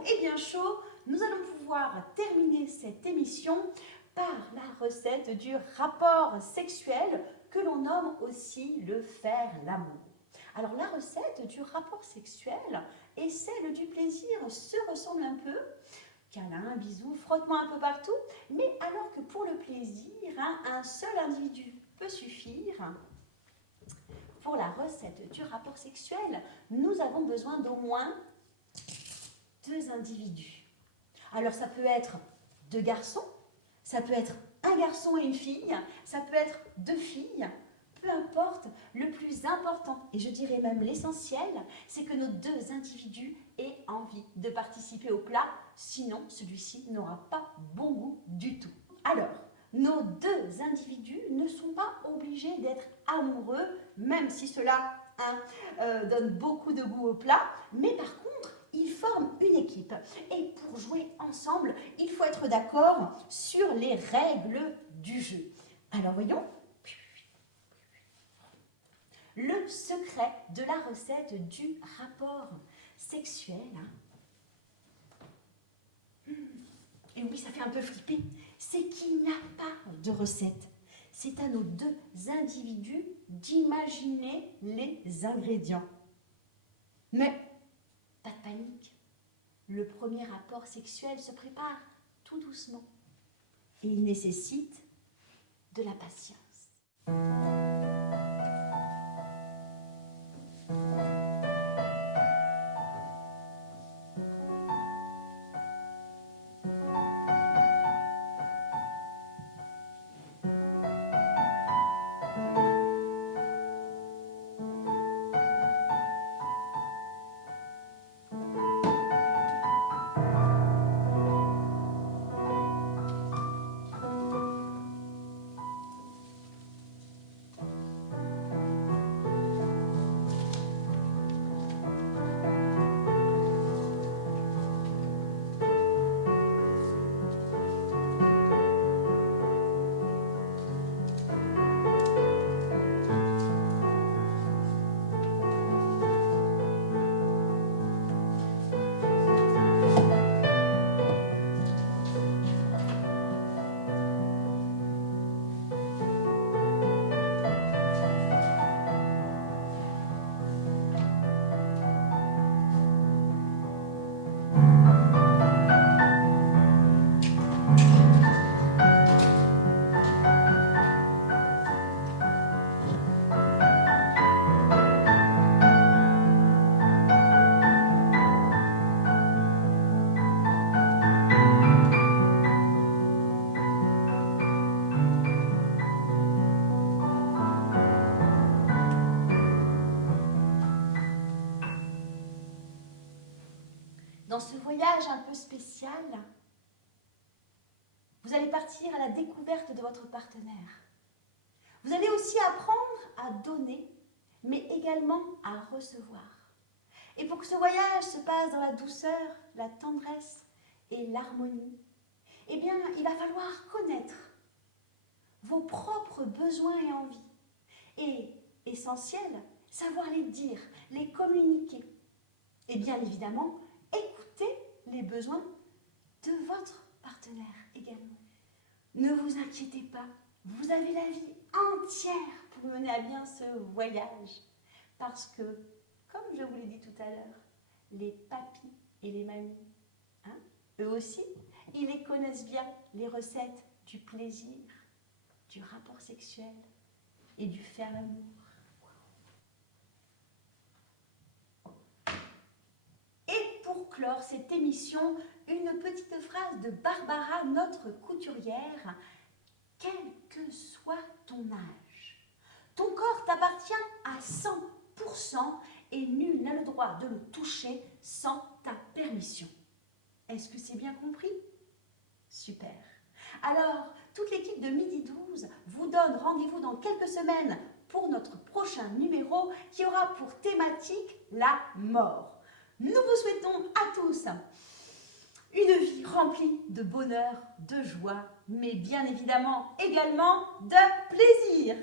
chaud, et bien chaud, nous allons pouvoir terminer cette émission par la recette du rapport sexuel que l'on nomme aussi le faire l'amour. Alors la recette du rapport sexuel et celle du plaisir se ressemblent un peu. Câlin, bisous, frottement un peu partout. Mais alors que pour le plaisir, un seul individu peut suffire, pour la recette du rapport sexuel, nous avons besoin d'au moins 2 individus. Alors ça peut être 2 garçons, ça peut être un garçon et une fille, ça peut être 2 filles, peu importe, le plus important, et je dirais même l'essentiel, c'est que nos 2 individus aient envie de participer au plat, sinon celui-ci n'aura pas bon goût du tout. Alors, nos 2 individus ne sont pas obligés d'être amoureux, même si cela donne beaucoup de goût au plat, mais par contre, ils forment une équipe. Et pour jouer ensemble, il faut être d'accord sur les règles du jeu. Alors voyons. Le secret de la recette du rapport sexuel. Et oui, ça fait un peu flipper. C'est qu'il n'y a pas de recette. C'est à nos 2 individus d'imaginer les ingrédients. Mais, pas de panique. Le premier rapport sexuel se prépare tout doucement. Et il nécessite de la patience. Dans ce voyage un peu spécial, vous allez partir à la découverte de votre partenaire. Vous allez aussi apprendre à donner, mais également à recevoir. Et pour que ce voyage se passe dans la douceur, la tendresse et l'harmonie, eh bien, il va falloir connaître vos propres besoins et envies. Et, essentiel, savoir les dire, les communiquer. Et bien évidemment, écoutez les besoins de votre partenaire également. Ne vous inquiétez pas, vous avez la vie entière pour mener à bien ce voyage. Parce que, comme je vous l'ai dit tout à l'heure, les papis et les mamies, eux aussi, ils les connaissent bien, les recettes du plaisir, du rapport sexuel et du faire l'amour. Pour clore cette émission, une petite phrase de Barbara, notre couturière. Quel que soit ton âge, ton corps t'appartient à 100% et nul n'a le droit de le toucher sans ta permission. Est-ce que c'est bien compris? Super. Alors, toute l'équipe de Midi 12 vous donne rendez-vous dans quelques semaines pour notre prochain numéro qui aura pour thématique la mort. Nous vous souhaitons à tous une vie remplie de bonheur, de joie, mais bien évidemment également de plaisir.